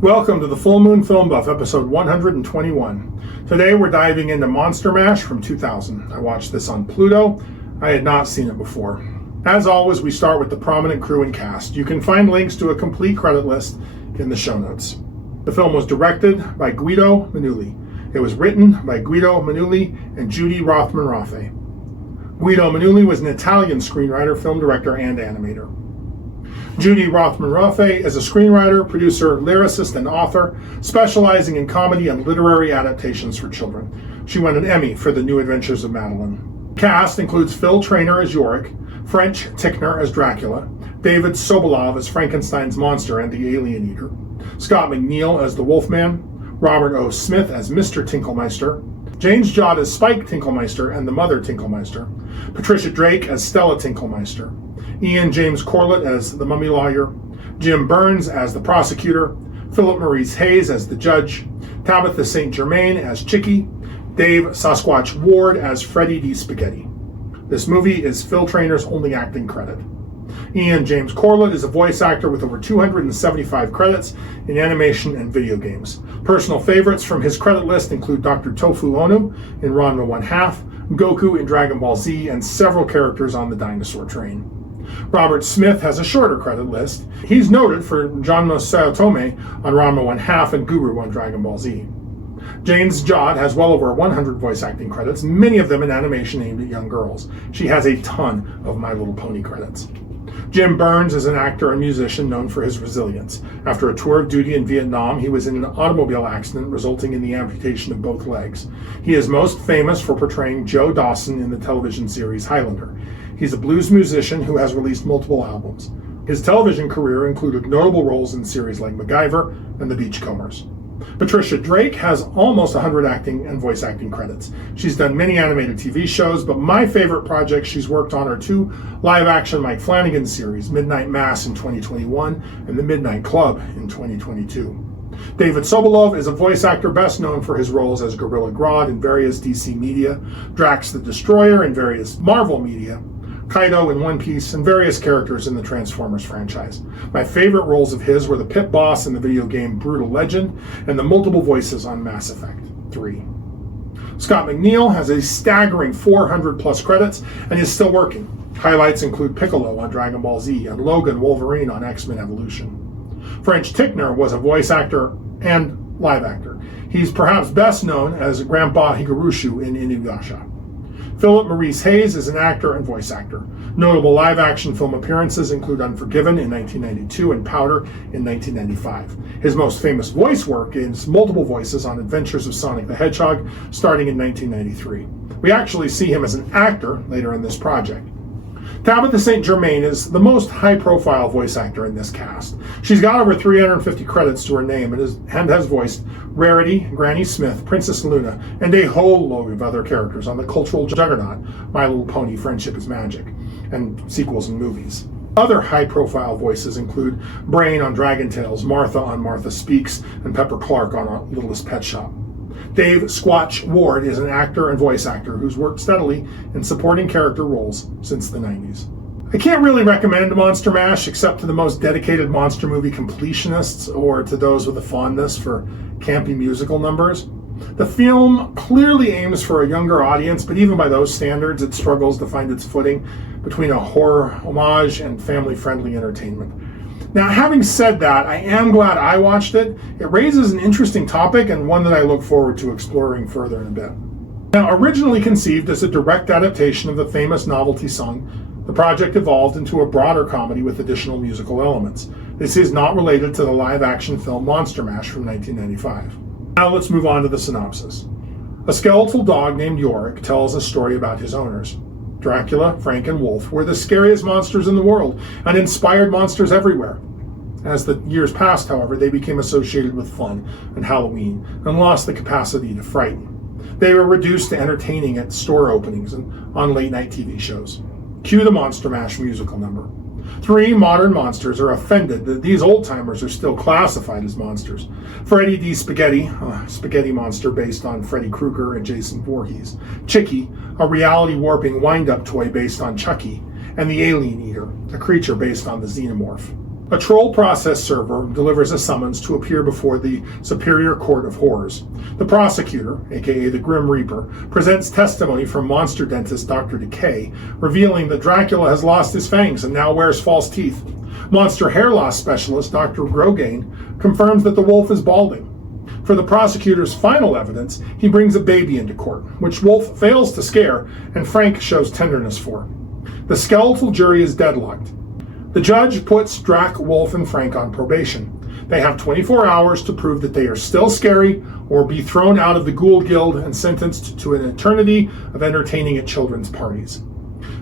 Welcome to the Full Moon Film Buff, episode 121. Today we're diving into Monster Mash from 2000. I watched this on Pluto. I had not seen it before. As always, we start with the prominent crew and cast. You can find links to a complete credit list in the show notes. The film was directed by Guido Manuli. It was written by Guido Manuli and Judy Rothman-Raffe. Guido Manuli was an Italian screenwriter, film director, and animator. Judy Rothman-Raffe is a screenwriter, producer, lyricist, and author, specializing in comedy and literary adaptations for children. She won an Emmy for The New Adventures of Madeline. Cast includes Phil Traynor as Yorick, French Tickner as Dracula, David Sobolov as Frankenstein's monster and the Alien Eater, Scott McNeil as the Wolfman, Robert O. Smith as Mr. Tinkelmeister, James Jodd as Spike Tinkelmeister and the Mother Tinkelmeister, Patricia Drake as Stella Tinkelmeister, Ian James Corlett as the Mummy Lawyer, Jim Burns as the Prosecutor, Philip Maurice Hayes as the Judge, Tabitha St. Germain as Chicky, Dave Sasquatch Ward as Freddy D. Spaghetti. This movie is Phil Traynor's only acting credit. Ian James Corlett is a voice actor with over 275 credits in animation and video games. Personal favorites from his credit list include Dr. Tofu Onu in Ranma 1/2, Goku in Dragon Ball Z, and several characters on the Dinosaur Train. Robert Smith has a shorter credit list. He's noted for Janmo Sayotome on Ranma 1/2 and Guru on Dragon Ball Z. James Jodd has well over 100 voice acting credits, many of them in animation aimed at young girls. She has a ton of My Little Pony credits. Jim Burns is an actor and musician known for his resilience. After a tour of duty in Vietnam, he was in an automobile accident resulting in the amputation of both legs. He is most famous for portraying Joe Dawson in the television series Highlander. He's a blues musician who has released multiple albums. His television career included notable roles in series like MacGyver and The Beachcombers. Patricia Drake has almost 100 acting and voice acting credits. She's done many animated TV shows, but my favorite projects she's worked on are two live-action Mike Flanagan series, Midnight Mass in 2021 and The Midnight Club in 2022. David Sobolov is a voice actor best known for his roles as Gorilla Grodd in various DC media, Drax the Destroyer in various Marvel media, Kaido in One Piece, and various characters in the Transformers franchise. My favorite roles of his were the pit boss in the video game Brutal Legend and the multiple voices on Mass Effect 3. Scott McNeil has a staggering 400 plus credits and is still working. Highlights include Piccolo on Dragon Ball Z and Logan Wolverine on X-Men Evolution. French Tickner was a voice actor and live actor. He's perhaps best known as Grandpa Higurushu in Inuyasha. Philip Maurice Hayes is an actor and voice actor. Notable live-action film appearances include Unforgiven in 1992 and Powder in 1995. His most famous voice work is multiple voices on Adventures of Sonic the Hedgehog, starting in 1993. We actually see him as an actor later in this project. Tabitha St. Germain is the most high-profile voice actor in this cast. She's got over 350 credits to her name and has voiced Rarity, Granny Smith, Princess Luna, and a whole load of other characters on the cultural juggernaut My Little Pony Friendship is Magic, and sequels and movies. Other high-profile voices include Brain on Dragon Tales, Martha on Martha Speaks, and Pepper Clark on Littlest Pet Shop. Dave Squatch Ward is an actor and voice actor who's worked steadily in supporting character roles since the 90s. I can't really recommend Monster Mash except to the most dedicated monster movie completionists or to those with a fondness for campy musical numbers. The film clearly aims for a younger audience, but even by those standards, it struggles to find its footing between a horror homage and family-friendly entertainment. Now, having said that, I am glad I watched it. It raises an interesting topic and one that I look forward to exploring further in a bit. Now, originally conceived as a direct adaptation of the famous novelty song, the project evolved into a broader comedy with additional musical elements. This is not related to the live-action film Monster Mash from 1995. Now let's move on to the synopsis. A skeletal dog named Yorick tells a story about his owners. Dracula, Frank, and Wolf were the scariest monsters in the world and inspired monsters everywhere. As the years passed, however, they became associated with fun and Halloween and lost the capacity to frighten. They were reduced to entertaining at store openings and on late-night TV shows. Cue the Monster Mash musical number. 3 modern monsters are offended that these old-timers are still classified as monsters. Freddy D. Spaghetti, a spaghetti monster based on Freddy Krueger and Jason Voorhees. Chicky, a reality-warping wind-up toy based on Chucky. And the Alien Eater, a creature based on the Xenomorph. A troll process server delivers a summons to appear before the Superior Court of Horrors. The prosecutor, aka the Grim Reaper, presents testimony from monster dentist Dr. Decay, revealing that Dracula has lost his fangs and now wears false teeth. Monster hair loss specialist Dr. Grogane confirms that the wolf is balding. For the prosecutor's final evidence, he brings a baby into court, which Wolf fails to scare and Frank shows tenderness for. The skeletal jury is deadlocked. The judge puts Drac, Wolf, and Frank on probation. They have 24 hours to prove that they are still scary or be thrown out of the Ghoul Guild and sentenced to an eternity of entertaining at children's parties.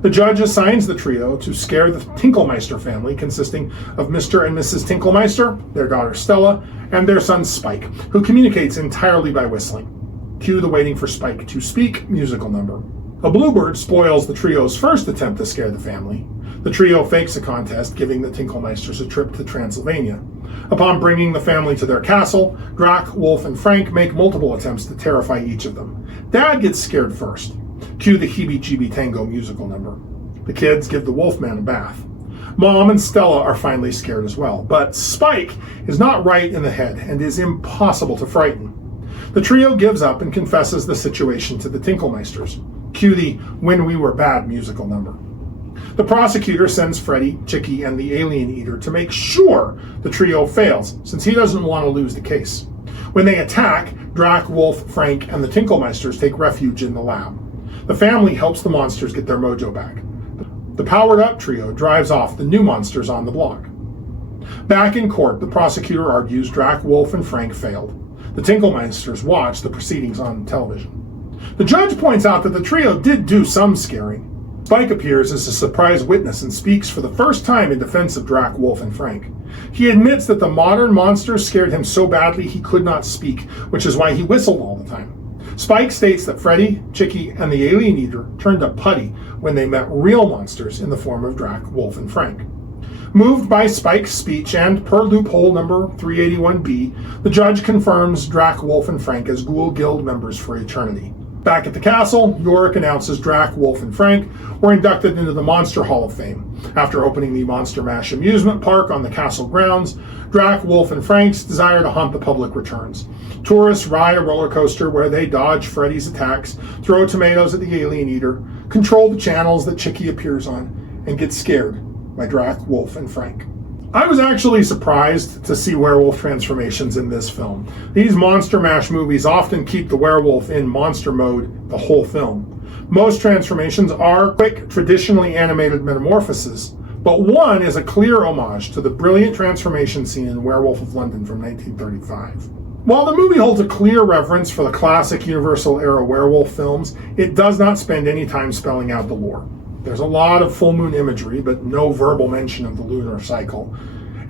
The judge assigns the trio to scare the Tinkelmeister family, consisting of Mr. and Mrs. Tinkelmeister, their daughter Stella, and their son Spike, who communicates entirely by whistling. Cue the Waiting for Spike to Speak musical number. A bluebird spoils the trio's first attempt to scare the family. The trio fakes a contest, giving the Tinkelmeisters a trip to Transylvania. Upon bringing the family to their castle, Drac, Wolf, and Frank make multiple attempts to terrify each of them. Dad gets scared first. Cue the Heebie-Jeebie Tango musical number. The kids give the Wolfman a bath. Mom and Stella are finally scared as well, but Spike is not right in the head and is impossible to frighten. The trio gives up and confesses the situation to the Tinkelmeisters. Cue the When We Were Bad musical number. The prosecutor sends Freddy, Chicky, and the Alien Eater to make sure the trio fails, since he doesn't want to lose the case. When they attack, Drac, Wolf, Frank, and the Tinkelmeisters take refuge in the lab. The family helps the monsters get their mojo back. The powered-up trio drives off the new monsters on the block. Back in court, the prosecutor argues Drac, Wolf, and Frank failed. The Tinkelmeisters watch the proceedings on television. The judge points out that the trio did do some scaring. Spike appears as a surprise witness and speaks for the first time in defense of Drac, Wolf, and Frank. He admits that the modern monsters scared him so badly he could not speak, which is why he whistled all the time. Spike states that Freddy, Chicky, and the Alien Eater turned a putty when they met real monsters in the form of Drac, Wolf, and Frank. Moved by Spike's speech and per loophole number 381B, the judge confirms Drac, Wolf, and Frank as Ghoul Guild members for eternity. Back at the castle, Yorick announces Drac, Wolf, and Frank were inducted into the Monster Hall of Fame. After opening the Monster Mash amusement park on the castle grounds, Drac, Wolf, and Frank's desire to haunt the public returns. Tourists ride a roller coaster where they dodge Freddy's attacks, throw tomatoes at the Alien Eater, control the channels that Chicky appears on, and get scared by Drac, Wolf, and Frank. I was actually surprised to see werewolf transformations in this film. These Monster Mash movies often keep the werewolf in monster mode the whole film. Most transformations are quick, traditionally animated metamorphoses, but one is a clear homage to the brilliant transformation scene in Werewolf of London from 1935. While the movie holds a clear reverence for the classic Universal-era werewolf films, it does not spend any time spelling out the lore. There's a lot of full moon imagery, but no verbal mention of the lunar cycle.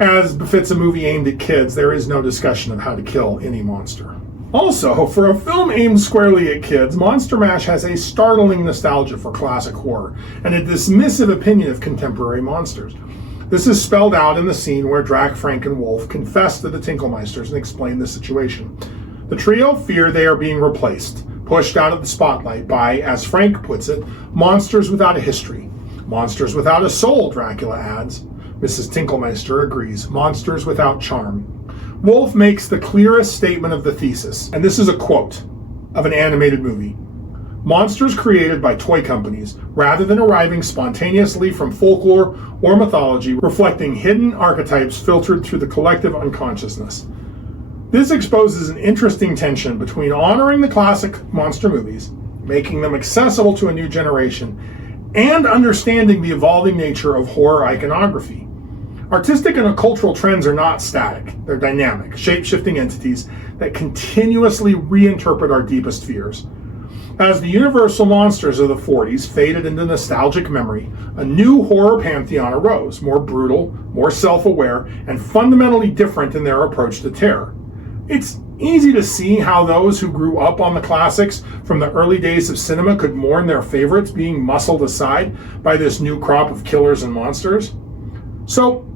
As befits a movie aimed at kids, there is no discussion of how to kill any monster. Also, for a film aimed squarely at kids, Monster Mash has a startling nostalgia for classic horror and a dismissive opinion of contemporary monsters. This is spelled out in the scene where Drac, Frank, and Wolf confess to the Tinkelmeisters and explain the situation. The trio fear they are being replaced, pushed out of the spotlight by, as Frank puts it, monsters without a history. Monsters without a soul, Dracula adds. Mrs. Tinkelmeister agrees. Monsters without charm. Wolf makes the clearest statement of the thesis, and this is a quote of an animated movie. Monsters created by toy companies, rather than arriving spontaneously from folklore or mythology, reflecting hidden archetypes filtered through the collective unconsciousness. This exposes an interesting tension between honoring the classic monster movies, making them accessible to a new generation, and understanding the evolving nature of horror iconography. Artistic and cultural trends are not static. They're dynamic, shape-shifting entities that continuously reinterpret our deepest fears. As the universal monsters of the 40s faded into nostalgic memory, a new horror pantheon arose, more brutal, more self-aware, and fundamentally different in their approach to terror. It's easy to see how those who grew up on the classics from the early days of cinema could mourn their favorites being muscled aside by this new crop of killers and monsters. So,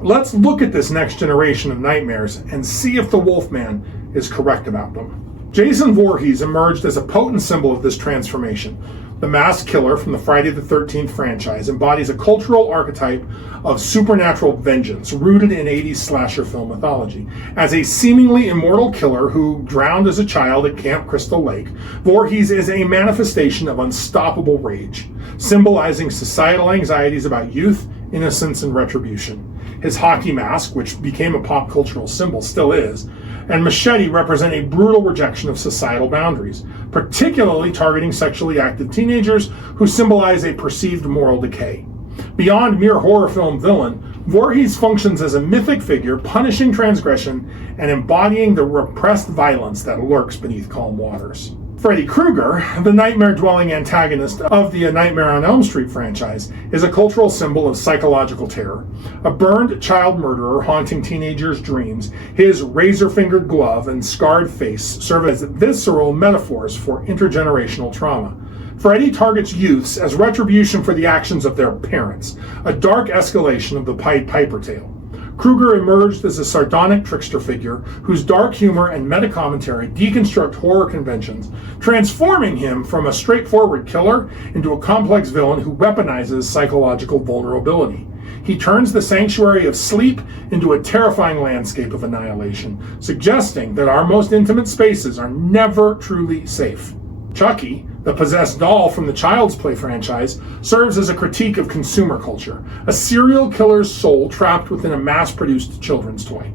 let's look at this next generation of nightmares and see if the Wolfman is correct about them. Jason Voorhees emerged as a potent symbol of this transformation. The masked killer from the Friday the 13th franchise embodies a cultural archetype of supernatural vengeance rooted in 80s slasher film mythology. As a seemingly immortal killer who drowned as a child at Camp Crystal Lake, Voorhees is a manifestation of unstoppable rage, symbolizing societal anxieties about youth, innocence, and retribution. His hockey mask, which became a pop cultural symbol, still is, and machete represent a brutal rejection of societal boundaries, particularly targeting sexually active teenagers who symbolize a perceived moral decay. Beyond mere horror film villain, Voorhees functions as a mythic figure punishing transgression and embodying the repressed violence that lurks beneath calm waters. Freddy Krueger, the nightmare-dwelling antagonist of the Nightmare on Elm Street franchise, is a cultural symbol of psychological terror. A burned child murderer haunting teenagers' dreams, his razor-fingered glove and scarred face serve as visceral metaphors for intergenerational trauma. Freddy targets youths as retribution for the actions of their parents, a dark escalation of the Pied Piper tale. Krueger emerged as a sardonic trickster figure whose dark humor and meta-commentary deconstruct horror conventions, transforming him from a straightforward killer into a complex villain who weaponizes psychological vulnerability. He turns the sanctuary of sleep into a terrifying landscape of annihilation, suggesting that our most intimate spaces are never truly safe. Chucky, the possessed doll from the Child's Play franchise, serves as a critique of consumer culture, a serial killer's soul trapped within a mass-produced children's toy.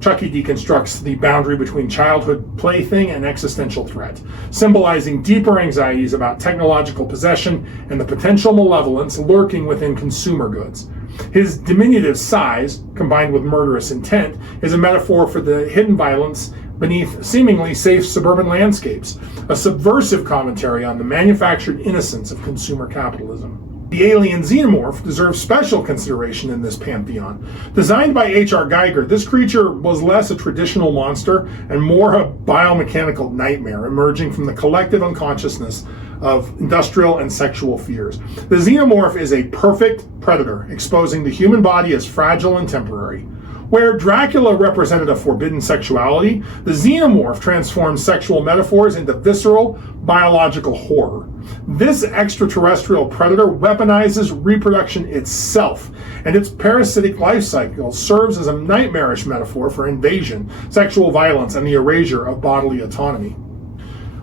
Chucky deconstructs the boundary between childhood plaything and existential threat, symbolizing deeper anxieties about technological possession and the potential malevolence lurking within consumer goods. His diminutive size, combined with murderous intent, is a metaphor for the hidden violence beneath seemingly safe suburban landscapes, a subversive commentary on the manufactured innocence of consumer capitalism. The alien xenomorph deserves special consideration in this pantheon. Designed by H.R. Geiger, this creature was less a traditional monster and more a biomechanical nightmare emerging from the collective unconsciousness of industrial and sexual fears. The xenomorph is a perfect predator, exposing the human body as fragile and temporary. Where Dracula represented a forbidden sexuality, the xenomorph transforms sexual metaphors into visceral, biological horror. This extraterrestrial predator weaponizes reproduction itself, and its parasitic life cycle serves as a nightmarish metaphor for invasion, sexual violence, and the erasure of bodily autonomy.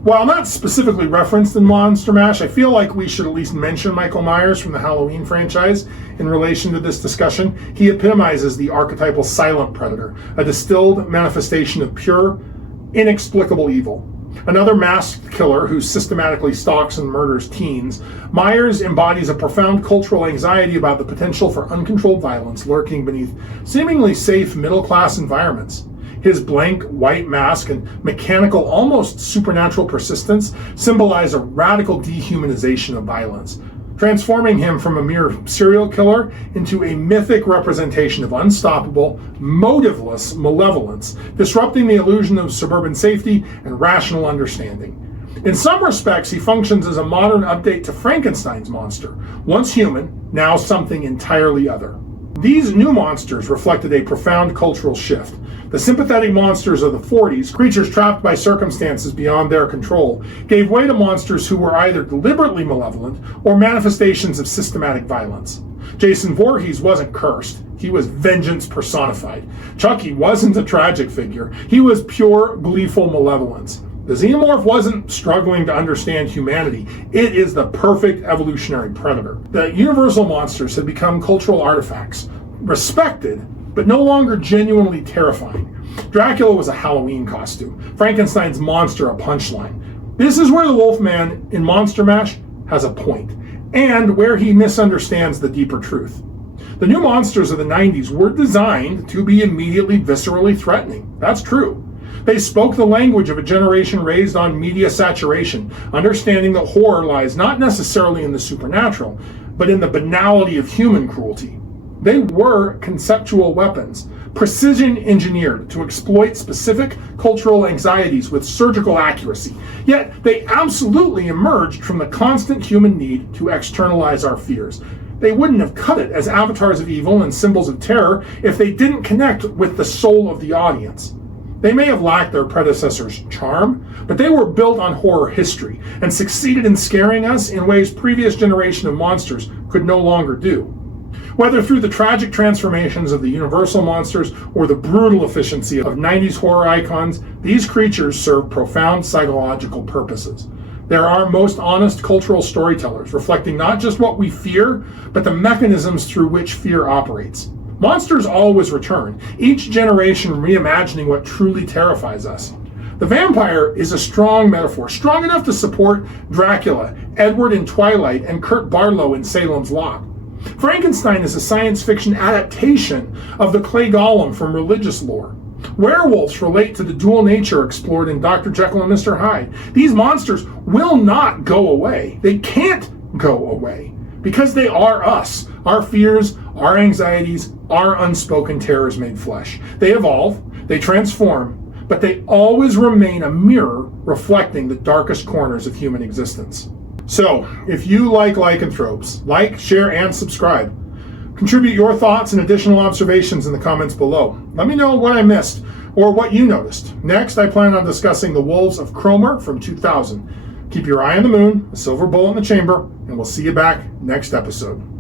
While not specifically referenced in Monster Mash, I feel like we should at least mention Michael Myers from the Halloween franchise in relation to this discussion. He epitomizes the archetypal silent predator, a distilled manifestation of pure, inexplicable evil. Another masked killer who systematically stalks and murders teens, Myers embodies a profound cultural anxiety about the potential for uncontrolled violence lurking beneath seemingly safe middle-class environments. His blank white mask and mechanical, almost supernatural persistence symbolize a radical dehumanization of violence, transforming him from a mere serial killer into a mythic representation of unstoppable, motiveless malevolence, disrupting the illusion of suburban safety and rational understanding. In some respects, he functions as a modern update to Frankenstein's monster, once human, now something entirely other. These new monsters reflected a profound cultural shift. The sympathetic monsters of the 40s, creatures trapped by circumstances beyond their control, gave way to monsters who were either deliberately malevolent or manifestations of systematic violence. Jason Voorhees wasn't cursed. He was vengeance personified. Chucky wasn't a tragic figure. He was pure, gleeful malevolence. The xenomorph wasn't struggling to understand humanity. It is the perfect evolutionary predator. The universal monsters had become cultural artifacts, respected, but no longer genuinely terrifying. Dracula was a Halloween costume. Frankenstein's monster a punchline. This is where the Wolfman in Monster Mash has a point, and where he misunderstands the deeper truth. The new monsters of the 90s were designed to be immediately viscerally threatening. That's true. They spoke the language of a generation raised on media saturation, understanding that horror lies not necessarily in the supernatural, but in the banality of human cruelty. They were conceptual weapons, precision engineered to exploit specific cultural anxieties with surgical accuracy. Yet they absolutely emerged from the constant human need to externalize our fears. They wouldn't have cut it as avatars of evil and symbols of terror if they didn't connect with the soul of the audience. They may have lacked their predecessors' charm, but they were built on horror history and succeeded in scaring us in ways previous generation of monsters could no longer do. Whether through the tragic transformations of the Universal monsters or the brutal efficiency of 90s horror icons, these creatures serve profound psychological purposes. They're our most honest cultural storytellers, reflecting not just what we fear, but the mechanisms through which fear operates. Monsters always return, each generation reimagining what truly terrifies us. The vampire is a strong metaphor, strong enough to support Dracula, Edward in Twilight, and Kurt Barlow in Salem's Lot. Frankenstein is a science fiction adaptation of the clay golem from religious lore. Werewolves relate to the dual nature explored in Dr. Jekyll and Mr. Hyde. These monsters will not go away. They can't go away because they are us. Our fears, our anxieties, our unspoken terrors made flesh. They evolve, they transform, but they always remain a mirror reflecting the darkest corners of human existence. So, if you like lycanthropes, like, share, and subscribe. Contribute your thoughts and additional observations in the comments below. Let me know what I missed or what you noticed. Next, I plan on discussing the Wolves of Cromer from 2000. Keep your eye on the moon, a silver bullet in the chamber, and we'll see you back next episode.